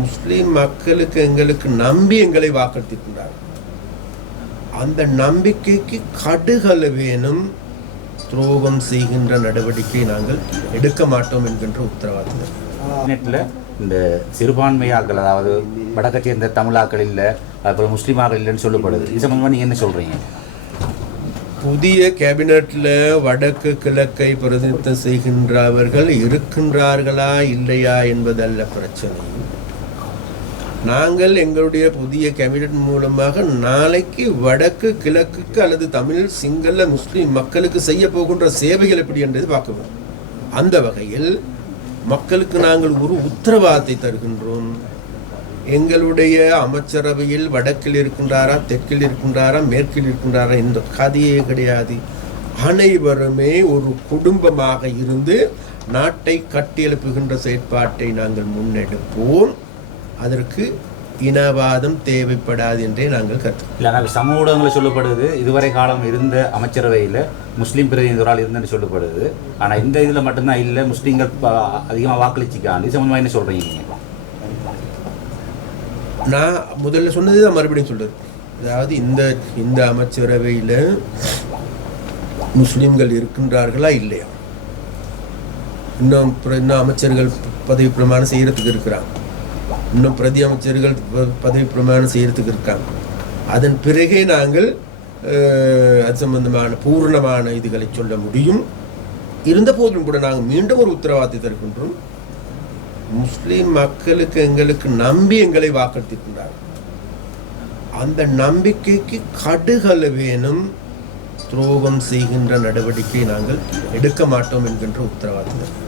முஸ்லிம் மக்களுக்கு எங்களுக்கு நம்பி எங்களை வாக்களித்திருக்கின்றார் அந்த நம்பிக்கைக்கு கடுகளவேனும் துரோகம் செய்கின்ற நடவடிக்கை நாங்கள் எடுக்க மாட்டோம் என்கின்ற உத்தரவாதம். நெட்டில் இந்த சிறுபான்மையாக்கள் அதாவது வடக்கை சேர்ந்த தமிழாக்கள் இல்லை அப்புறம் முஸ்லீமாக்கள் இல்லைன்னு சொல்லப்படுது. இது சம்பந்தமாக நீங்கள் என்ன சொல்கிறீங்க புதிய கேபினட்ல வடக்கு கிழக்கை பிரதிநிதித்துவம் செய்கின்றவர்கள் இருக்கின்றார்களா இல்லையா என்பதல்ல பிரச்சனை. நாங்கள் எங்களுடைய புதிய கேபினட் மூலமாக நாளைக்கு வடக்கு கிழக்குக்கு அல்லது தமிழ் சிங்கள முஸ்லீம் மக்களுக்கு செய்ய போகின்ற சேவைகள் எப்படி என்றது பார்க்குவோம் அந்த வகையில் மக்களுக்கு நாங்கள் ஒரு உத்தரவாதத்தை தருகின்றோம். எங்களுடைய அமைச்சரவையில் வடக்கில் இருக்கின்றாரா தெற்கில் இருக்கின்றாரா மேற்கில் இருக்கின்றாரா இந்த கதையே கிடையாது. அனைவருமே ஒரு குடும்பமாக இருந்து நாட்டை கட்டியெழுப்புகின்ற செயற்பாட்டை நாங்கள் முன்னெடுப்போம். அதற்கு இனவாதம் தேவைப்படாது என்றே நாங்கள் கற்று இல்லை சமூக ஊடகங்களில் சொல்லப்படுது இதுவரை காலம் இருந்த அமைச்சரவையில் முஸ்லீம் பிரதிநிதிகளால் இருந்துன்னு சொல்லப்படுது. ஆனால் இந்த இதில் மட்டும்தான் இல்லை முஸ்லீம்கள் அதிகமாக வாக்களிச்சிக்காங்க இது சம்பந்தமாக என்ன சொல்கிறீங்க நான் முதல்ல சொன்னது தான் மறுபடியும் சொல்றது. அதாவது இந்த இந்த அமைச்சரவையில் முஸ்லிம்கள் இருக்கின்றார்களா இல்லையா? இன்னும் இன்னும் அமைச்சர்கள் பதவி பிரமாணம் செய்யறதுக்கு இருக்கிறாங்க. இன்னும் பிரதி அமைச்சர்கள் ப- பதவி பிரமாணம் செய்கிறதுக்கு இருக்காங்க. அதன் பிறகே நாங்கள் அது சம்பந்தமான பூர்ணமான இதுகளை சொல்ல முடியும். இருந்த போதிலும் கூட நாங்கள் மீண்டும் ஒரு உத்தரவாதத்தை தருகின்றோம். முஸ்லீம் மக்களுக்கு எங்களுக்கு நம்பி எங்களை வாக்களித்திருக்கின்றார் அந்த நம்பிக்கைக்கு கடுகளவேனும் துரோகம் செய்கின்ற நடவடிக்கை நாங்கள் எடுக்க மாட்டோம் என்கின்ற உத்தரவாதம்